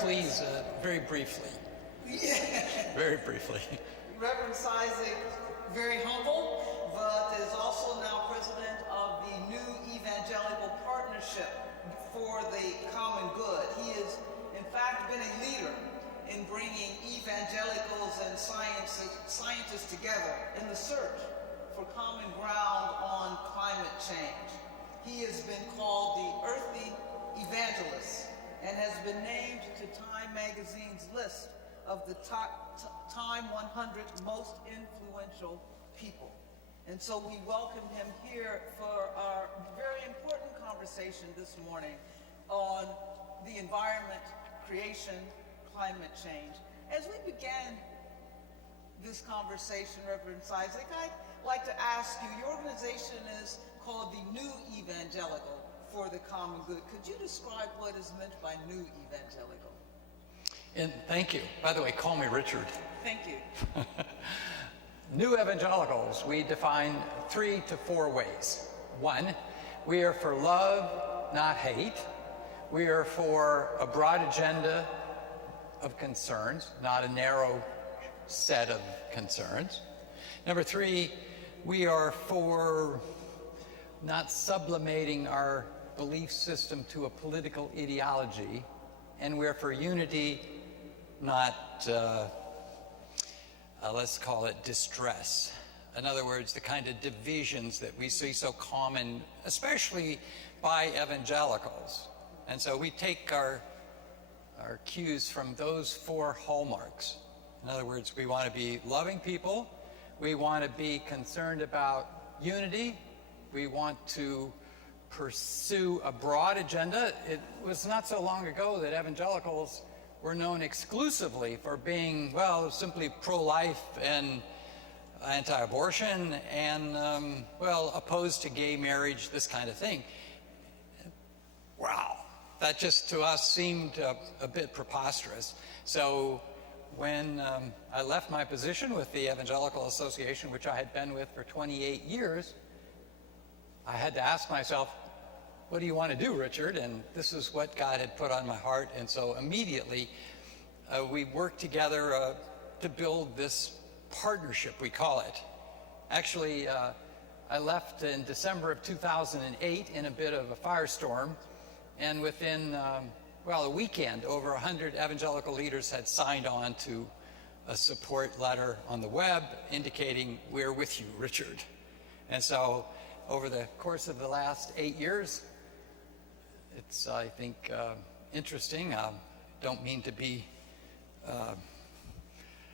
please, very briefly. Very briefly. Reverend Cizik, very humble, but is also now president of the new Evangelical Partnership for the common good. He has, in fact, been a leader in bringing evangelicals and scientists together in the search for common ground on climate change. He has been called the Earthly Evangelist and has been named to Time magazine's list of the top Time 100 most influential people. And so we welcome him here for our very important conversation this morning on the environment, creation, climate change. As we began this conversation, Reverend Cizik, I'd like to ask you, your organization is called the New Evangelical for the Common Good. Could you describe what is meant by New Evangelical? And thank you. By the way, call me Richard. Thank you. New Evangelicals, we define 3 to 4 ways. 1, we are for love, not hate. We are for a broad agenda of concerns, not a narrow set of concerns. Number 3, we are for not sublimating our belief system to a political ideology, and we're for unity, not, let's call it distress. In other words, the kind of divisions that we see so common, especially by evangelicals. And so we take our cues from those 4 hallmarks. In other words, we want to be loving people, we want to be concerned about unity, we want to pursue a broad agenda. It was not so long ago that evangelicals were known exclusively for being, well, simply pro-life and anti-abortion and, well, opposed to gay marriage, this kind of thing. Wow, that just to us seemed a bit preposterous. So when I left my position with the Evangelical Association, which I had been with for 28 years, I had to ask myself, what do you want to do, Richard? And this is what God had put on my heart. And so immediately we worked together to build this partnership, we call it. Actually, I left in December of 2008 in a bit of a firestorm. And within, well, a weekend, over 100 evangelical leaders had signed on to a support letter on the web indicating, we're with you, Richard. And so over the course of the last 8 years, it's, I think, interesting. I don't mean to be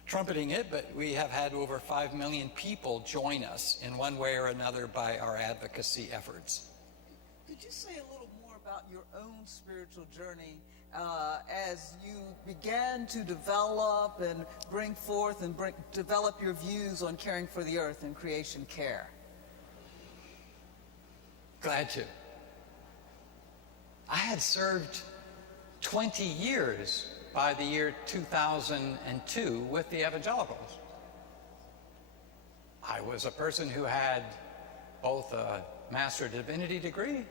trumpeting it, but we have had over 5 million people join us in one way or another by our advocacy efforts. Could you say a little more about your own spiritual journey as you began to develop and bring forth and develop your views on caring for the earth and creation care? Glad to. I had served 20 years by the year 2002 with the evangelicals. I was a person who had both a Master of Divinity degree,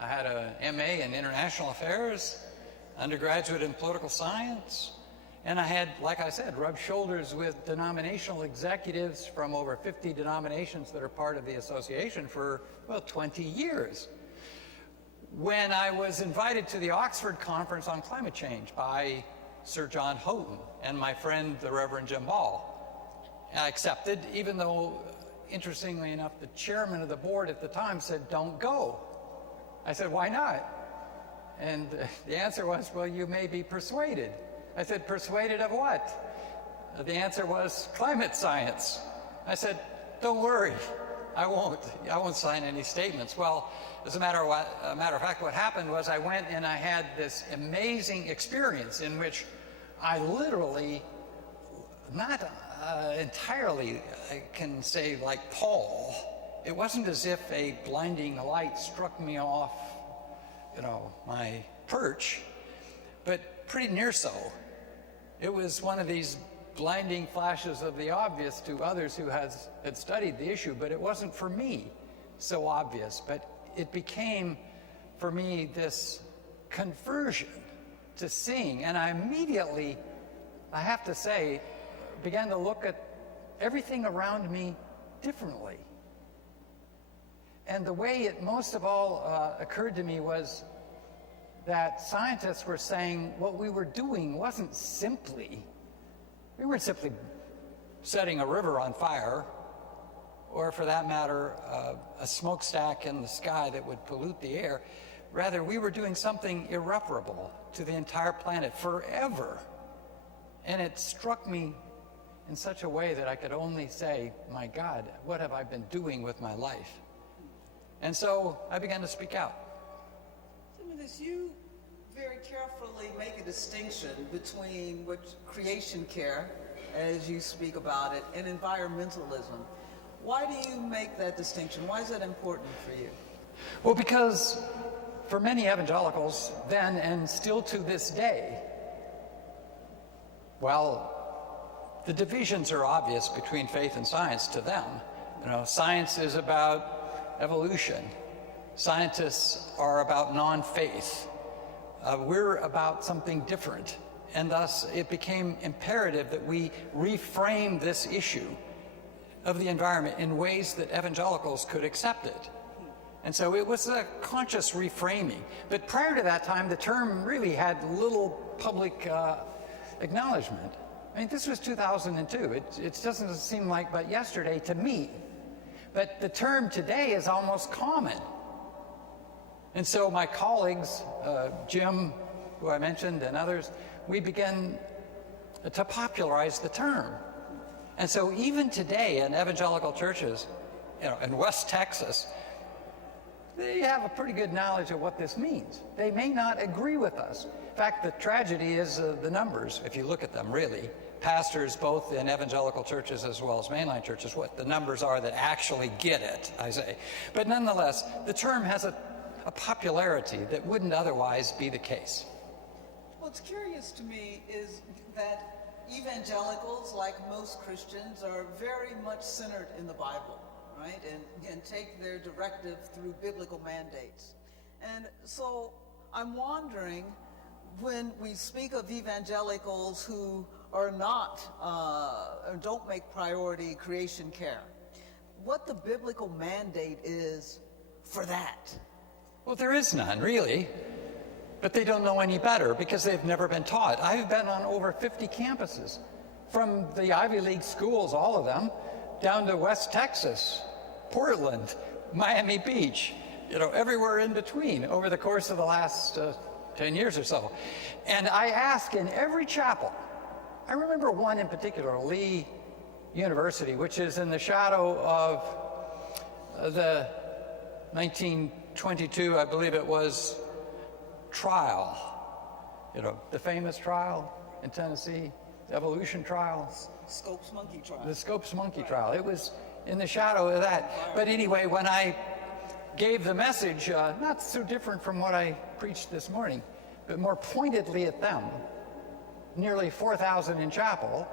I had an MA in International Affairs, undergraduate in political science, and I had, like I said, rubbed shoulders with denominational executives from over 50 denominations that are part of the association for, well, 20 years. When I was invited to the Oxford Conference on Climate Change by Sir John Houghton and my friend, the Reverend Jim Ball, I accepted, even though, interestingly enough, the chairman of the board at the time said, don't go. I said, why not? And the answer was, well, you may be persuaded. I said, persuaded of what? The answer was climate science. I said, don't worry, I won't sign any statements. Well, as a matter of fact, what happened was I went and I had this amazing experience in which I literally, not entirely, I can say like Paul, it wasn't as if a blinding light struck me off, my perch, but pretty near so. It was one of these blinding flashes of the obvious to others who had studied the issue, but it wasn't for me so obvious. But it became, for me, this conversion to seeing, and I immediately, I have to say, began to look at everything around me differently. And the way it most of all occurred to me was that scientists were saying what we were doing wasn't simply, we weren't simply setting a river on fire, or for that matter, a smokestack in the sky that would pollute the air. Rather, we were doing something irreparable to the entire planet forever. And it struck me in such a way that I could only say, my God, what have I been doing with my life? And so I began to speak out. Timotheus, you very carefully make a distinction between creation care, as you speak about it, and environmentalism. Why do you make that distinction? Why is that important for you? Well, because for many evangelicals then and still to this day, well, the divisions are obvious between faith and science to them. You know, science is about evolution. Scientists are about non-faith. We're about something different. And thus, it became imperative that we reframe this issue of the environment in ways that evangelicals could accept it. And so it was a conscious reframing. But prior to that time, the term really had little public acknowledgement. I mean, this was 2002. It doesn't seem like but yesterday to me. But the term today is almost common. And so my colleagues, Jim, who I mentioned, and others, we began to popularize the term. And so even today in evangelical churches, you know, in West Texas, they have a pretty good knowledge of what this means. They may not agree with us. In fact, the tragedy is the numbers, if you look at them, really. Pastors, both in evangelical churches as well as mainline churches, what the numbers are that actually get it, I say. But nonetheless, the term has a popularity that wouldn't otherwise be the case. What's curious to me is that evangelicals, like most Christians, are very much centered in the Bible, right? And take their directive through biblical mandates. And so I'm wondering, when we speak of evangelicals who are not, or don't make priority creation care, what the biblical mandate is for that. Well, there is none, really. But they don't know any better because they've never been taught. I've been on over 50 campuses, from the Ivy League schools, all of them, down to West Texas, Portland, Miami Beach, you know, everywhere in between over the course of the last 10 years or so. And I ask in every chapel, I remember one in particular, Lee University, which is in the shadow of the 1922, I believe it was, trial, you know, the famous trial in Tennessee, the evolution trial. Scopes monkey trial. The Scopes monkey trial. It was in the shadow of that. But anyway, when I gave the message, not so different from what I preached this morning, but more pointedly at them, nearly 4,000 in chapel,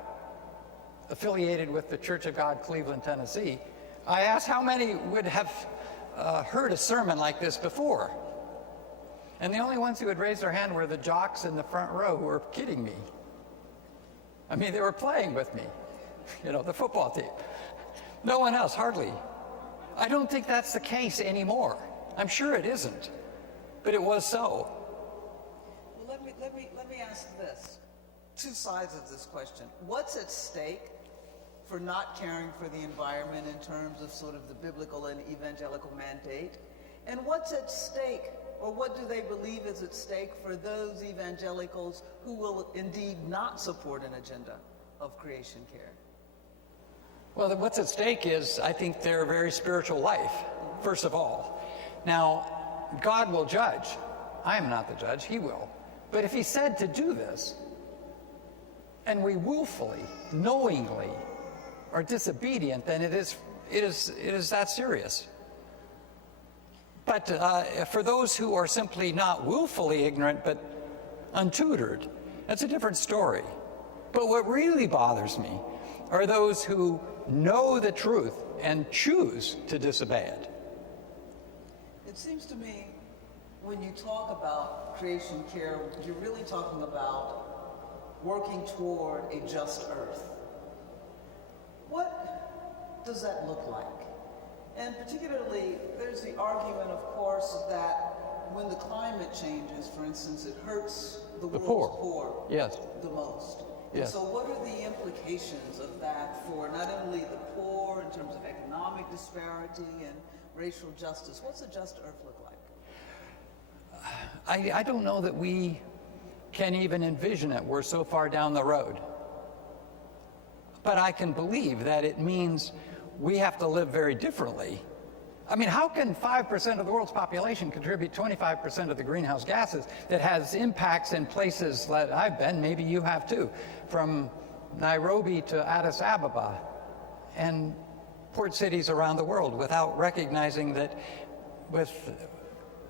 affiliated with the Church of God, Cleveland, Tennessee, I asked how many would have heard a sermon like this before. And the only ones who had raised their hand were the jocks in the front row who were kidding me. I mean, they were playing with me, you know, the football team. No one else, hardly. I don't think that's the case anymore. I'm sure it isn't, but it was so. Well, let me ask this. Two sides of this question. What's at stake for not caring for the environment in terms of sort of the biblical and evangelical mandate? And what's at stake, or what do they believe is at stake for those evangelicals who will indeed not support an agenda of creation care? Well, what's at stake is, I think, their very spiritual life, first of all. Now, God will judge. I am not the judge, he will. But if he said to do this, and we willfully, knowingly are disobedient, then it is that serious. But for those who are simply not willfully ignorant but untutored, that's a different story. But what really bothers me are those who know the truth and choose to disobey it. It seems to me when you talk about creation care, you're really talking about working toward a just earth. What does that look like? And particularly, there's the argument, of course, that when the climate changes, for instance, it hurts the world's poor Yes. the most. And Yes. so what are the implications of that for not only the poor in terms of economic disparity and racial justice? What's a just earth look like? I don't know that we can even envision it. We're so far down the road. But I can believe that it means we have to live very differently. I mean, how can 5% of the world's population contribute 25% of the greenhouse gases that has impacts in places that I've been, maybe you have too, from Nairobi to Addis Ababa and port cities around the world, without recognizing that with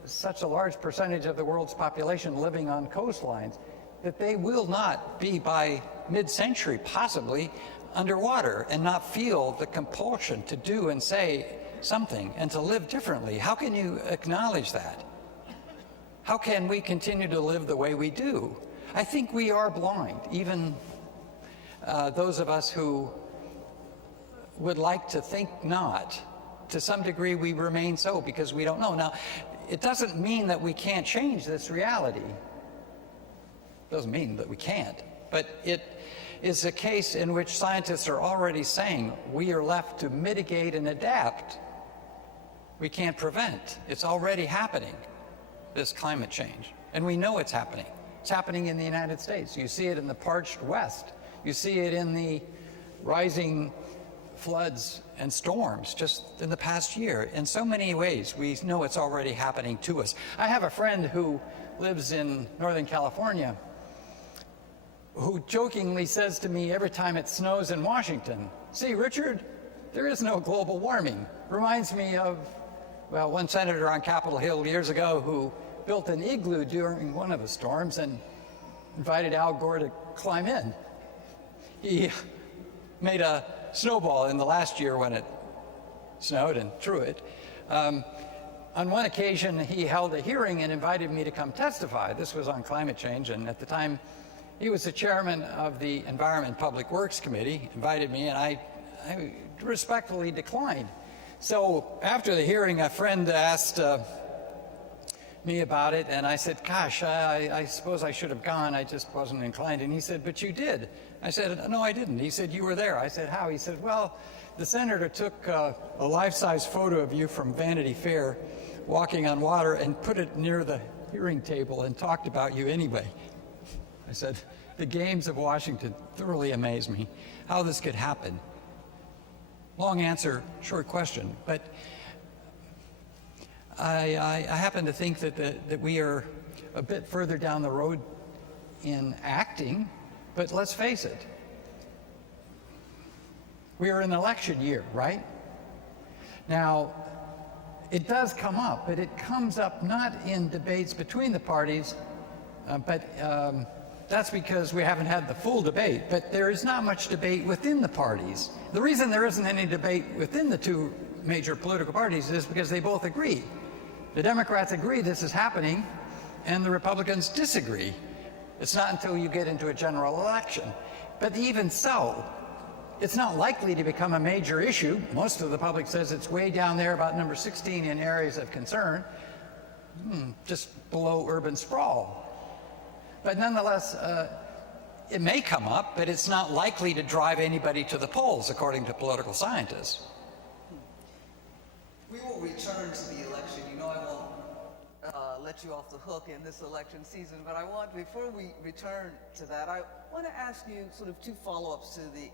such a large percentage of the world's population living on coastlines, that they will not be by mid-century possibly underwater and not feel the compulsion to do and say something and to live differently. How can you acknowledge that? How can we continue to live the way we do? I think we are blind, even those of us who would like to think not. To some degree, we remain so because we don't know. Now, it doesn't mean that we can't change this reality. It doesn't mean that we can't, but it is a case in which scientists are already saying we are left to mitigate and adapt. We can't prevent. It's already happening, this climate change. And we know it's happening. It's happening in the United States. You see it in the parched West. You see it in the rising floods and storms just in the past year. In so many ways, we know it's already happening to us. I have a friend who lives in Northern California who jokingly says to me every time it snows in Washington, "See, Richard, there is no global warming." Reminds me of, well, one senator on Capitol Hill years ago who built an igloo during one of the storms and invited Al Gore to climb in. He made a snowball in the last year when it snowed and threw it. On one occasion, he held a hearing and invited me to come testify. This was on climate change, and at the time, he was the chairman of the Environment and Public Works Committee, invited me, and I respectfully declined. So after the hearing, a friend asked me about it, and I said, "Gosh, I suppose I should have gone. I just wasn't inclined." And he said, "But you did." I said, "No, I didn't." He said, "You were there." I said, "How?" He said, "Well, the senator took a life-size photo of you from Vanity Fair walking on water and put it near the hearing table and talked about you anyway." I said, "The games of Washington thoroughly amaze me, how this could happen." Long answer, short question, but I happen to think that we are a bit further down the road in acting, but let's face it, we are in election year, right? Now, it does come up, but it comes up not in debates between the parties, but that's because we haven't had the full debate, but there is not much debate within the parties. The reason there isn't any debate within the two major political parties is because they both agree. The Democrats agree this is happening, and the Republicans disagree. It's not until you get into a general election. But even so, it's not likely to become a major issue. Most of the public says it's way down there, about number 16 in areas of concern, just below urban sprawl. But nonetheless, it may come up, but it's not likely to drive anybody to the polls, according to political scientists. We will return to the election. You know, I won't let you off the hook in this election season, but before we return to that, I want to ask you sort of two follow-ups to the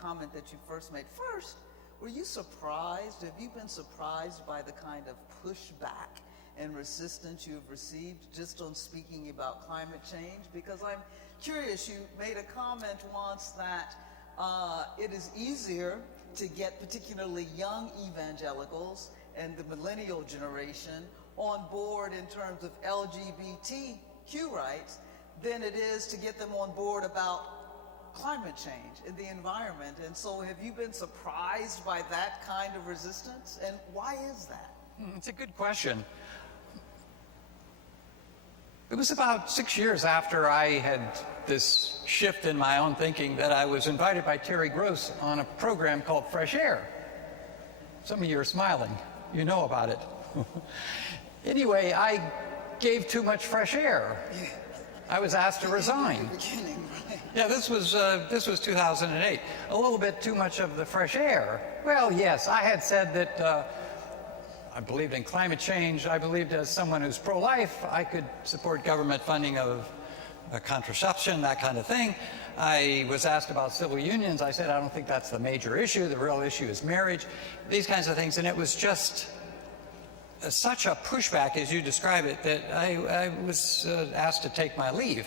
comment that you first made. First, were you surprised? Have you been surprised by the kind of pushback and resistance you've received just on speaking about climate change? Because I'm curious, you made a comment once that it is easier to get particularly young evangelicals and the millennial generation on board in terms of LGBTQ rights than it is to get them on board about climate change and the environment. And so have you been surprised by that kind of resistance? And why is that? It's a good question. It was about 6 years after I had this shift in my own thinking that I was invited by Terry Gross on a program called Fresh Air. Some of you are smiling. You know about it. Anyway, I gave too much fresh air. I was asked to resign. Yeah, this was 2008. A little bit too much of the fresh air. Well, yes, I had said that I believed in climate change. I believed, as someone who's pro-life, I could support government funding of contraception, that kind of thing. I was asked about civil unions. I said, I don't think that's the major issue. The real issue is marriage, these kinds of things. And it was just such a pushback, as you describe it, that I was asked to take my leave.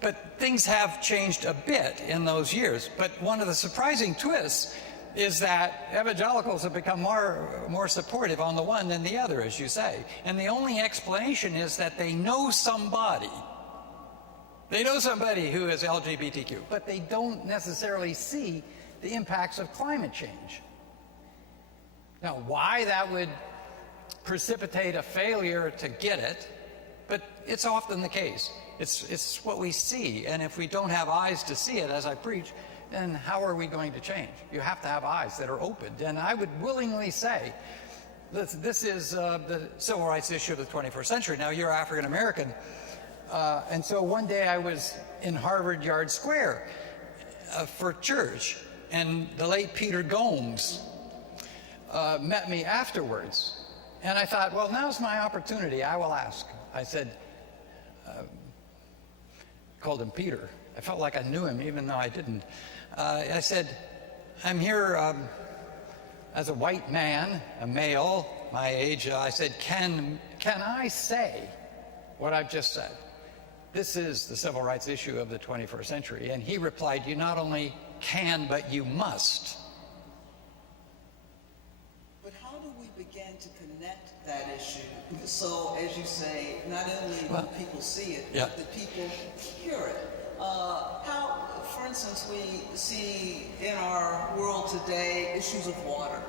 But things have changed a bit in those years. But one of the surprising twists is that evangelicals have become more supportive on the one than the other, as you say. And the only explanation is that they know somebody. They know somebody who is LGBTQ, but they don't necessarily see the impacts of climate change. Now, why that would precipitate a failure to get it, but it's often the case. It's what we see, and if we don't have eyes to see it, as I preach, then how are we going to change? You have to have eyes that are opened, and I would willingly say this is the civil rights issue of the 21st century. Now, you're African American, and so one day I was in Harvard Yard Square for church, and the late Peter Gomes met me afterwards. And I thought, well, now's my opportunity. I will ask. I said, called him Peter. I felt like I knew him, even though I didn't. I said, I'm here as a white man, a male, my age. I said, can I say what I've just said? This is the civil rights issue of the 21st century. And he replied, you not only can, but you must. But how do we begin to connect that issue? So, as you say, not only do people see it, but the people hear it. How, for instance, we see in our world today issues of water,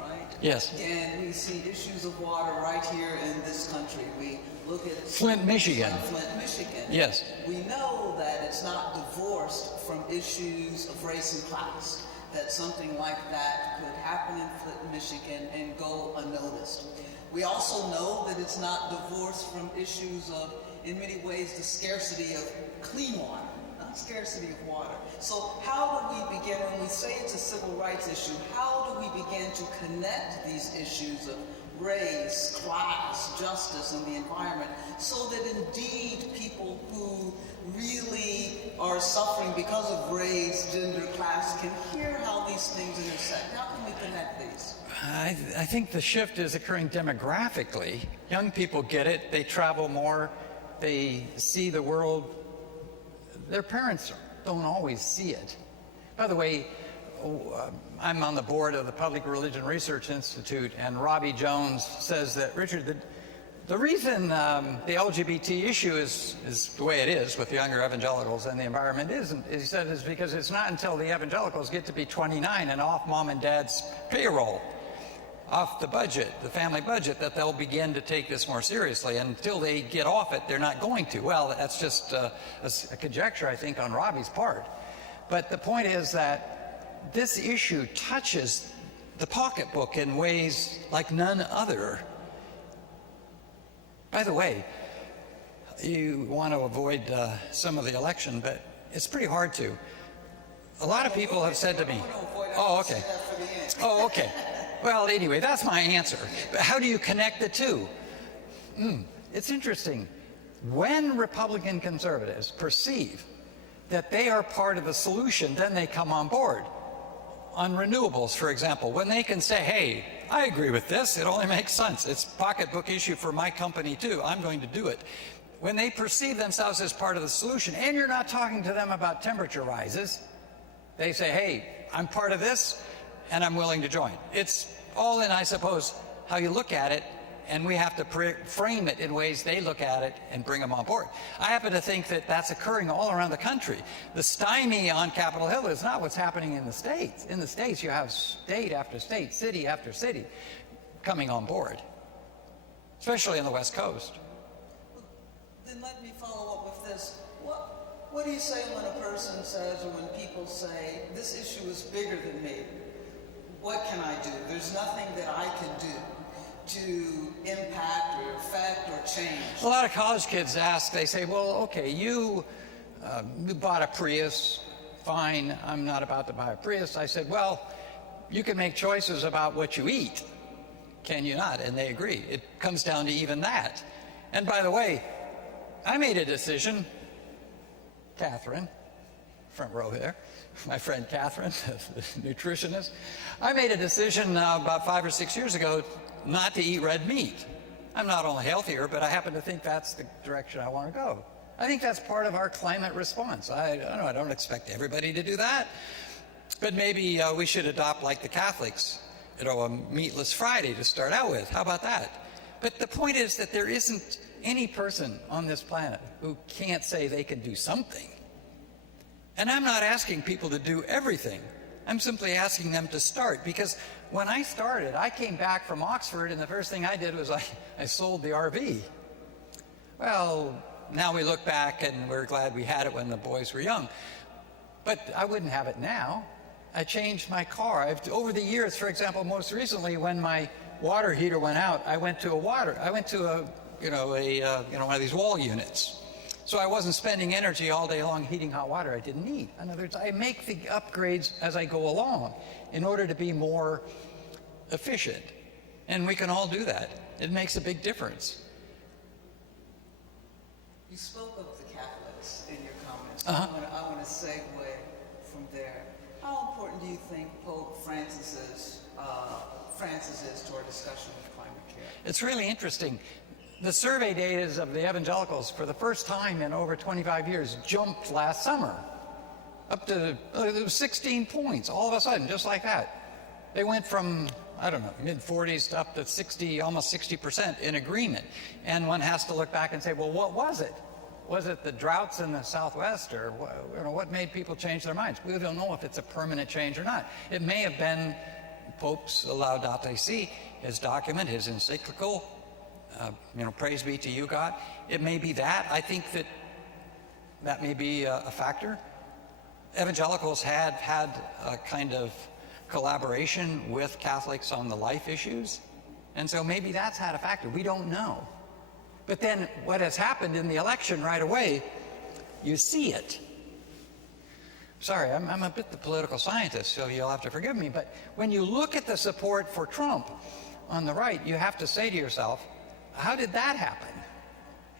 right? Yes. And we see issues of water right here in this country. We look at Flint, Michigan. Flint, Michigan. Yes. We know that it's not divorced from issues of race and class, that something like that could happen in Flint, Michigan and go unnoticed. We also know that it's not divorced from issues of, in many ways, the scarcity of clean water, not scarcity of water. So how do we begin, when we say it's a civil rights issue, how do we begin to connect these issues of race, class, justice, and the environment, so that indeed people who really are suffering because of race, gender, class can hear how these things intersect? How can we connect these? I think the shift is occurring demographically. Young people get it. They travel more. They see the world. Their parents don't always see it. By the way, I'm on the board of the Public Religion Research Institute, and Robbie Jones says that, Richard, the reason the LGBT issue is the way it is with the younger evangelicals and the environment he said, is because it's not until the evangelicals get to be 29 and off mom and dad's payroll, off the budget, the family budget, that they'll begin to take this more seriously. And until they get off it, they're not going to. Well, that's just a conjecture, I think, on Robbie's part. But the point is that this issue touches the pocketbook in ways like none other. By the way, you want to avoid some of the election, but it's pretty hard to. A lot of people have said to me, oh, okay. Oh, okay. Well, anyway, that's my answer. But how do you connect the two? It's interesting. When Republican conservatives perceive that they are part of the solution, then they come on board. On renewables, for example, when they can say, hey, I agree with this, it only makes sense. It's a pocketbook issue for my company too, I'm going to do it. When they perceive themselves as part of the solution, and you're not talking to them about temperature rises, they say, hey, I'm part of this, and I'm willing to join. It's all in, I suppose, how you look at it, and we have to frame it in ways they look at it and bring them on board. I happen to think that that's occurring all around the country. The stymie on Capitol Hill is not what's happening in the States. In the States, you have state after state, city after city coming on board, especially on the West Coast. Then let me follow up with this. What do you say when a person says, or when people say, this issue is bigger than me? What can I do? There's nothing that I can do to impact or affect or change. A lot of college kids ask, they say, well, okay, you bought a Prius, fine, I'm not about to buy a Prius. I said, well, you can make choices about what you eat, can you not? And they agree. It comes down to even that. And by the way, I made a decision, Catherine, front row there, my friend Catherine, the nutritionist, I made a decision about 5 or 6 years ago not to eat red meat. I'm not only healthier, but I happen to think that's the direction I want to go. I think that's part of our climate response. I don't expect everybody to do that, but maybe we should adopt, like the Catholics, a meatless Friday to start out with. How about that? But the point is that there isn't any person on this planet who can't say they can do something. And I'm not asking people to do everything. I'm simply asking them to start, because when I started, I came back from Oxford, and the first thing I did was I sold the RV. Well, now we look back and we're glad we had it when the boys were young. But I wouldn't have it now. I changed my car. Over the years, for example, most recently when my water heater went out, I went to one of these wall units. So I wasn't spending energy all day long heating hot water I didn't need. In other words, I make the upgrades as I go along in order to be more efficient. And we can all do that. It makes a big difference. You spoke of the Catholics in your comments. Uh-huh. I want to segue from there. How important do you think Pope Francis is to our discussion of climate care? It's really interesting. The survey data of the evangelicals, for the first time in over 25 years, jumped last summer up to 16 points all of a sudden, just like that. They went from, mid-40s to up to 60, almost 60% in agreement. And one has to look back and say, well, what was it? Was it the droughts in the Southwest, or what made people change their minds? We don't know if it's a permanent change or not. It may have been Pope's Laudate Si, his document, his encyclical, praise be to you, God. It may be that. I think that may be a factor. Evangelicals had a kind of collaboration with Catholics on the life issues, and so maybe that's had a factor. We don't know. But then what has happened in the election right away, you see it. Sorry, I'm a bit the political scientist, so you'll have to forgive me, but when you look at the support for Trump on the right, you have to say to yourself, how did that happen?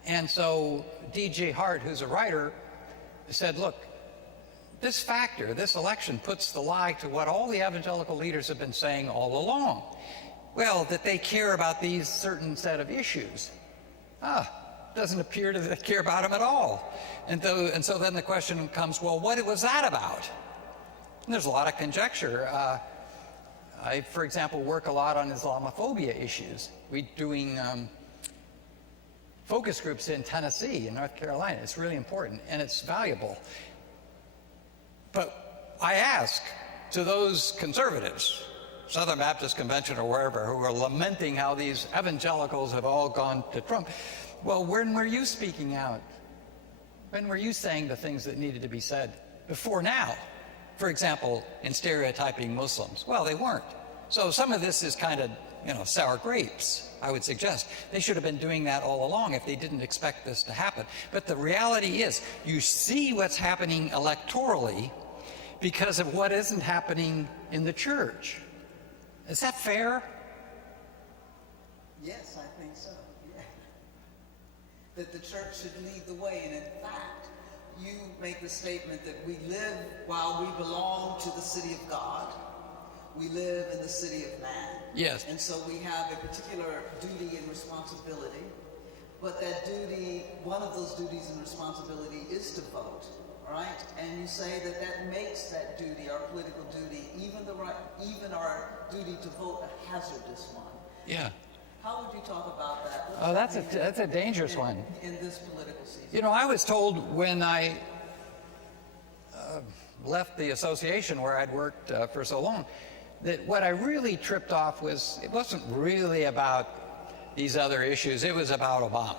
And so D.J. Hart, who's a writer, said, look, this factor, this election, puts the lie to what all the evangelical leaders have been saying all along. Well, that they care about these certain set of issues. Doesn't appear to care about them at all. And so then the question comes, well, what was that about? And there's a lot of conjecture. I, for example, work a lot on Islamophobia issues. We're doing focus groups in Tennessee and North Carolina. It's really important, and it's valuable. But I ask to those conservatives, Southern Baptist Convention or wherever, who are lamenting how these evangelicals have all gone to Trump, well, when were you speaking out? When were you saying the things that needed to be said before now? For example, in stereotyping Muslims. Well, they weren't. So some of this is kind of, sour grapes, I would suggest. They should have been doing that all along if they didn't expect this to happen. But the reality is, you see what's happening electorally because of what isn't happening in the church. Is that fair? Yes, I think so. Yeah. That the church should lead the way, and in fact, you make the statement that we live while we belong to the city of God. We live in the city of man. Yes. And so we have a particular duty and responsibility. But that duty, one of those duties and responsibility is to vote, right? And you say that makes that duty, our political duty, even our duty to vote, a hazardous one. Yeah. How would you talk about that? Oh, that's a dangerous one. In this political season. I was told when I left the association where I'd worked for so long, that what I really tripped off was, it wasn't really about these other issues, it was about Obama.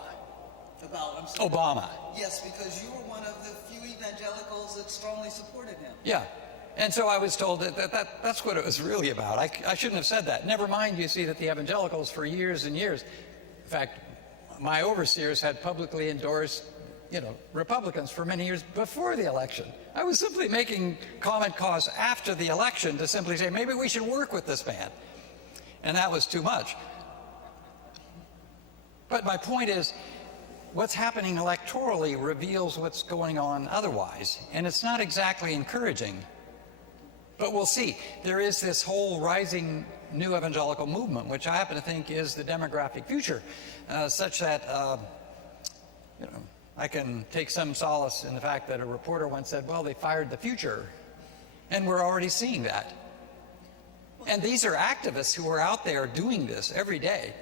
About, I'm sorry. Obama. Yes, because you were one of the few evangelicals that strongly supported him. Yeah. And so I was told that's what it was really about. I shouldn't have said that. Never mind, you see, that the evangelicals for years and years, in fact, my overseers had publicly endorsed, Republicans for many years before the election. I was simply making common cause after the election to simply say, maybe we should work with this man. And that was too much. But my point is, what's happening electorally reveals what's going on otherwise. And it's not exactly encouraging. But we'll see. There is this whole rising new evangelical movement, which I happen to think is the demographic future, such that, I can take some solace in the fact that a reporter once said, well, they fired the future. And we're already seeing that. And these are activists who are out there doing this every day.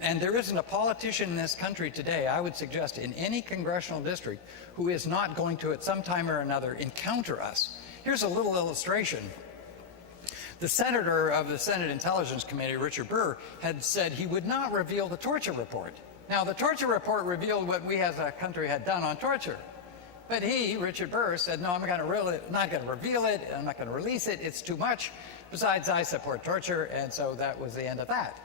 And there isn't a politician in this country today, I would suggest, in any congressional district, who is not going to, at some time or another, encounter us. Here's a little illustration. The senator of the Senate Intelligence Committee, Richard Burr, had said he would not reveal the torture report. Now, the torture report revealed what we as a country had done on torture. But he, Richard Burr, said, no, I'm not going to reveal it, I'm not going to release it, it's too much. Besides, I support torture, and so that was the end of that.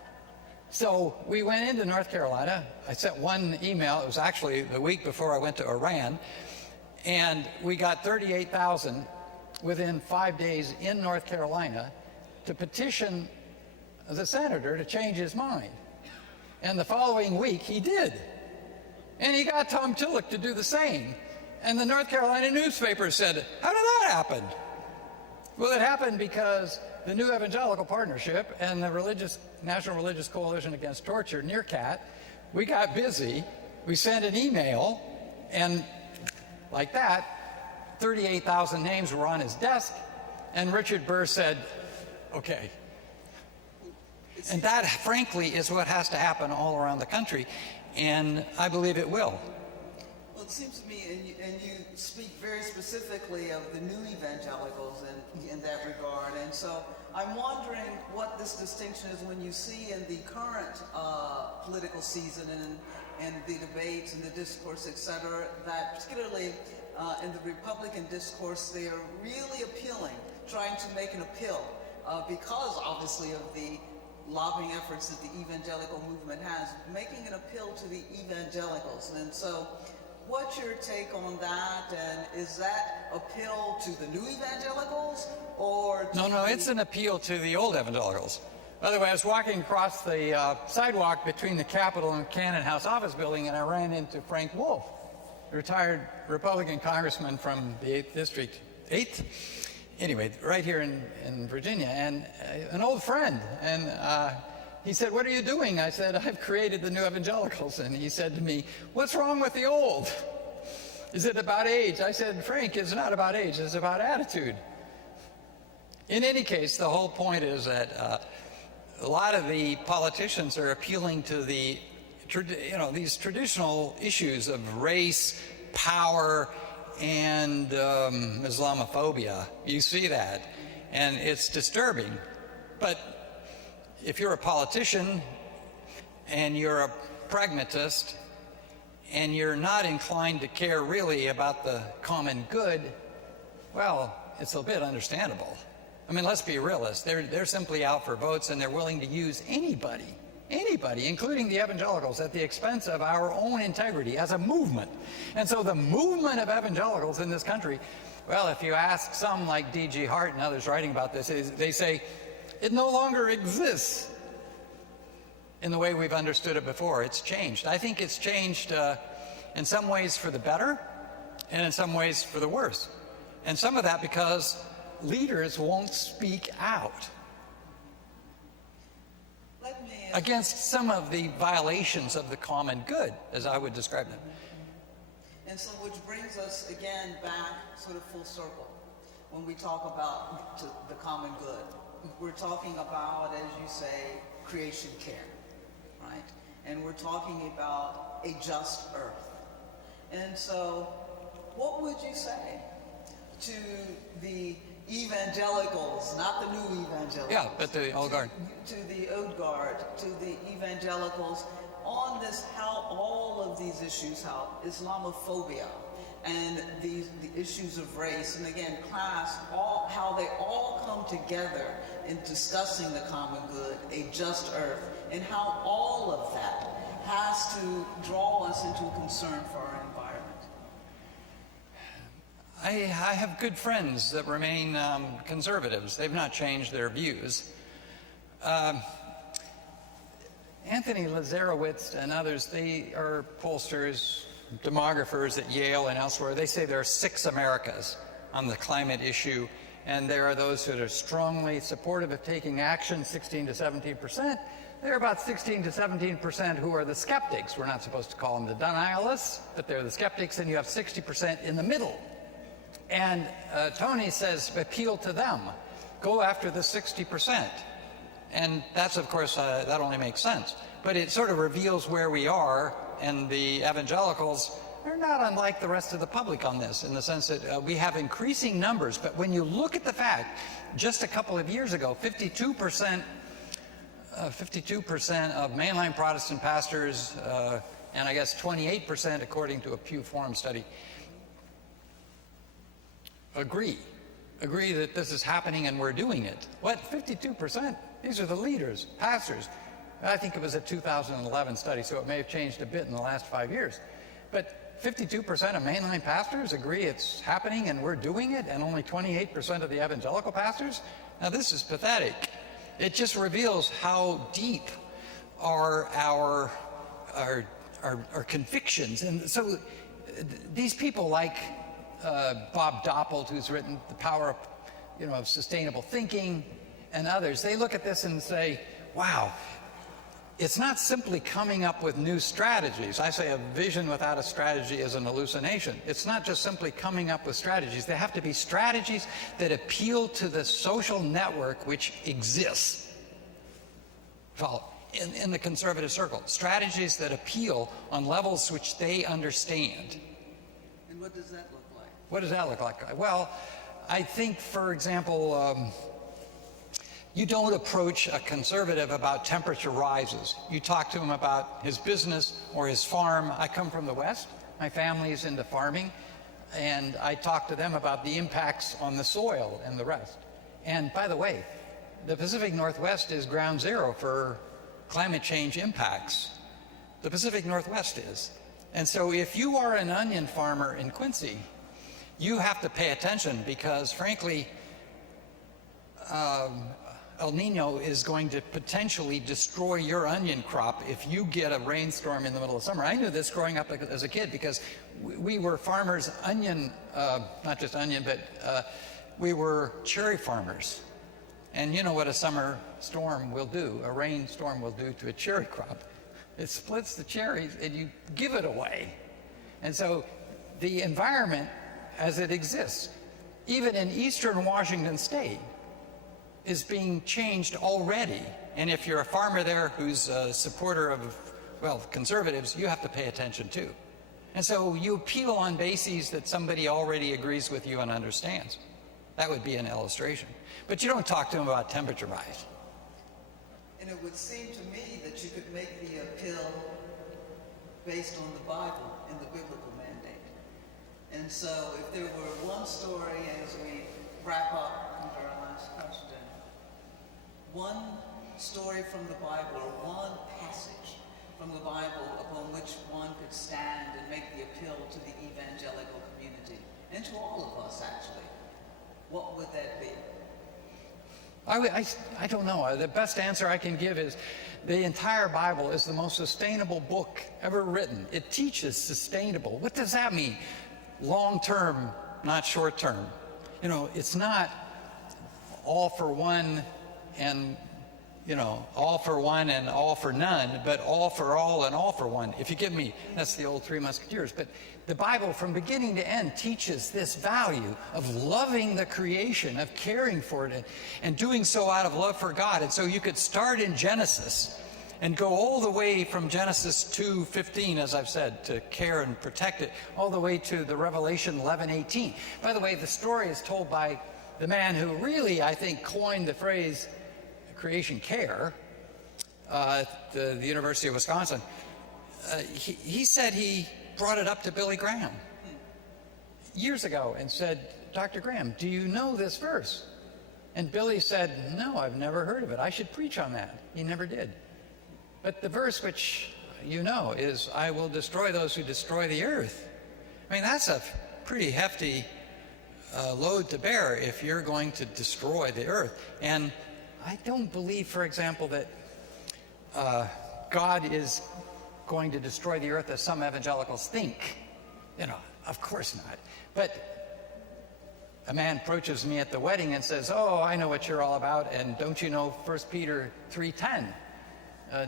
So we went into North Carolina. I sent one email. It was actually the week before I went to Iran. And we got 38,000 within 5 days in North Carolina to petition the senator to change his mind. And the following week he did. And he got Tom Tillich to do the same. And the North Carolina newspaper said, how did that happen? Well, it happened because the New Evangelical Partnership and the National Religious Coalition Against Torture, NERCAT, we got busy. We sent an email, and like that, 38,000 names were on his desk, and Richard Burr said, okay. And that, frankly, is what has to happen all around the country, and I believe it will. Well, it seems to me, and you speak very specifically of the new evangelicals in that regard, and so I'm wondering what this distinction is when you see in the current political season and the debates and the discourse, et cetera, that particularly in the Republican discourse, they are really appealing, trying to make an appeal because obviously of the lobbying efforts that the evangelical movement has, making an appeal to the evangelicals. And so what's your take on that? And is that appeal to the new evangelicals or to No, it's an appeal to the old evangelicals. By the way, I was walking across the sidewalk between the Capitol and Cannon House office building, and I ran into Frank Wolf, a retired Republican congressman from the 8th District, 8th? Anyway, right here in Virginia, and an old friend. And he said, what are you doing? I said, I've created the New Evangelicals. And he said to me, what's wrong with the old? Is it about age? I said, Frank, it's not about age, it's about attitude. In any case, the whole point is that a lot of the politicians are appealing to the, these traditional issues of race, power, and Islamophobia. You see that, and it's disturbing. But if you're a politician and you're a pragmatist and you're not inclined to care really about the common good, well, it's a bit understandable. I mean, let's be realists. They're simply out for votes, and they're willing to use anybody, including the evangelicals, at the expense of our own integrity as a movement. And so the movement of evangelicals in this country, well, if you ask some like D.G. Hart and others writing about this, they say it no longer exists in the way we've understood it before. It's changed. I think it's changed in some ways for the better and in some ways for the worse. And some of that because leaders won't speak out against some of the violations of the common good, as I would describe them. And so which brings us again back sort of full circle when we talk about the common good. We're talking about, as you say, creation care, right? And we're talking about a just earth. And so what would you say to the evangelicals, not the new evangelicals. Yeah, but the old guard. To the old guard, to the evangelicals on this, how all of these issues, how Islamophobia and the issues of race, and again, class, how they all come together in discussing the common good, a just earth, and how all of that has to draw us into a concern for our environment. I have good friends that remain conservatives. They've not changed their views. Anthony Lazarowitz and others, they are pollsters, demographers at Yale and elsewhere. They say there are 6 Americas on the climate issue, and there are those that are strongly supportive of taking action, 16 to 17%. There are about 16 to 17% who are the skeptics. We're not supposed to call them the denialists, but they're the skeptics, and you have 60% in the middle. And Tony says, appeal to them. Go after the 60%. And that's, of course, that only makes sense. But it sort of reveals where we are, and the evangelicals are not unlike the rest of the public on this, in the sense that we have increasing numbers. But when you look at the fact, just a couple of years ago, 52% of mainline Protestant pastors, and I guess 28%, according to a Pew Forum study, agree that this is happening and we're doing it. What? 52%? These are the leaders, pastors. I think it was a 2011 study, so it may have changed a bit in the last 5 years. But 52% of mainline pastors agree it's happening and we're doing it, and only 28% of the evangelical pastors? Now, this is pathetic. It just reveals how deep are our convictions. And so these people like Bob Doppold, who's written The Power of Sustainable Thinking, and others, they look at this and say, wow, it's not simply coming up with new strategies. I say a vision without a strategy is an hallucination. It's not just simply coming up with strategies. They have to be strategies that appeal to the social network which exists. Follow? In the conservative circle. Strategies that appeal on levels which they understand. And what does that look like? What does that look like? Well, I think, for example, you don't approach a conservative about temperature rises. You talk to him about his business or his farm. I come from the West. My family's into farming. And I talk to them about the impacts on the soil and the rest. And by the way, the Pacific Northwest is ground zero for climate change impacts. The Pacific Northwest is. And so if you are an onion farmer in Quincy, you have to pay attention because, frankly, El Nino is going to potentially destroy your onion crop if you get a rainstorm in the middle of summer. I knew this growing up as a kid because we were farmers, not just onion, but we were cherry farmers. And you know what a summer storm will do, a rainstorm will do to a cherry crop. It splits the cherries and you give it away. And so the environment as it exists, even in eastern Washington state, is being changed already. And if you're a farmer there who's a supporter of, conservatives, you have to pay attention too. And so you appeal on bases that somebody already agrees with you and understands. That would be an illustration. But you don't talk to them about temperature rise. And it would seem to me that you could make the appeal based on the Bible and the biblical mandate. And so if there were one story as we wrap up under our last question, one story from the Bible or one passage from the Bible upon which one could stand and make the appeal to the evangelical community, and to all of us actually, what would that be? I don't know. The best answer I can give is the entire Bible is the most sustainable book ever written. It teaches sustainable. What does that mean? Long term, not short term. It's not all for one and all for one and all for none, but all for all and all for one. If you give me, that's the old Three Musketeers. But the Bible from beginning to end teaches this value of loving the creation, of caring for it, and doing so out of love for God. And so you could start in Genesis and go all the way from Genesis 2:15, as I've said, to care and protect it, all the way to the Revelation 11:18. By the way, the story is told by the man who really, I think, coined the phrase creation care at the University of Wisconsin. he said he brought it up to Billy Graham years ago and said, Dr. Graham, do you know this verse? And Billy said, no, I've never heard of it. I should preach on that. He never did. But the verse which you know is, I will destroy those who destroy the earth. I mean, that's a pretty hefty load to bear if you're going to destroy the earth. And I don't believe, for example, that God is going to destroy the earth as some evangelicals think. You know, of course not. But a man approaches me at the wedding and says, oh, I know what you're all about, and don't you know 1 Peter 3:10,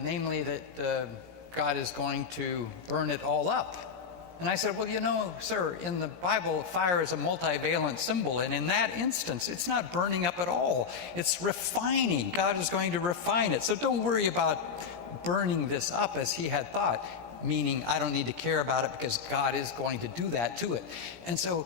namely that God is going to burn it all up. And I said, well, you know, sir, in the Bible, fire is a multivalent symbol, and in that instance, it's not burning up at all. It's refining. God is going to refine it. So don't worry about burning this up as he had thought, meaning I don't need to care about it because God is going to do that to it. And so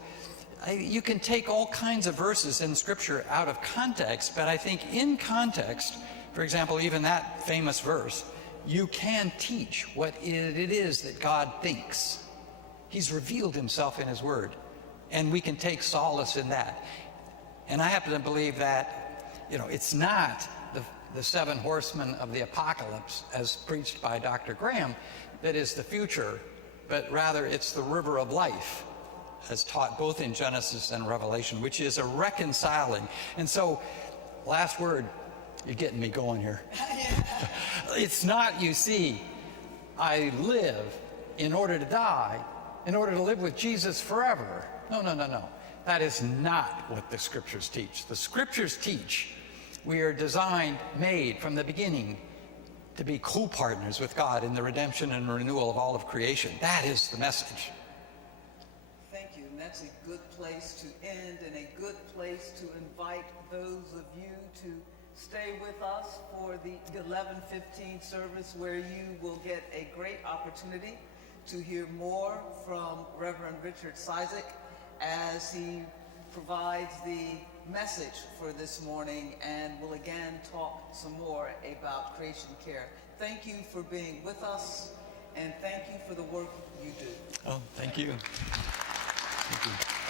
you can take all kinds of verses in Scripture out of context, but I think in context, for example, even that famous verse, you can teach what it is that God thinks. He's revealed himself in his word, and we can take solace in that. And I happen to believe that, you know, it's not the seven horsemen of the apocalypse as preached by Dr. Graham that is the future, but rather it's the river of life as taught both in Genesis and Revelation, which is a reconciling. And so, last word, you're getting me going here. It's not, you see, I live in order to die, in order to live with Jesus forever. No. That is not what the Scriptures teach. The Scriptures teach we are designed, made from the beginning to be co-partners with God in the redemption and renewal of all of creation. That is the message. Thank you. And that's a good place to end and a good place to invite those of you to stay with us for the 11:15 service, where you will get a great opportunity to hear more from Reverend Richard Cizik as he provides the message for this morning, and will again talk some more about creation care. Thank you for being with us, and thank you for the work you do. Oh, thank you. Thank you.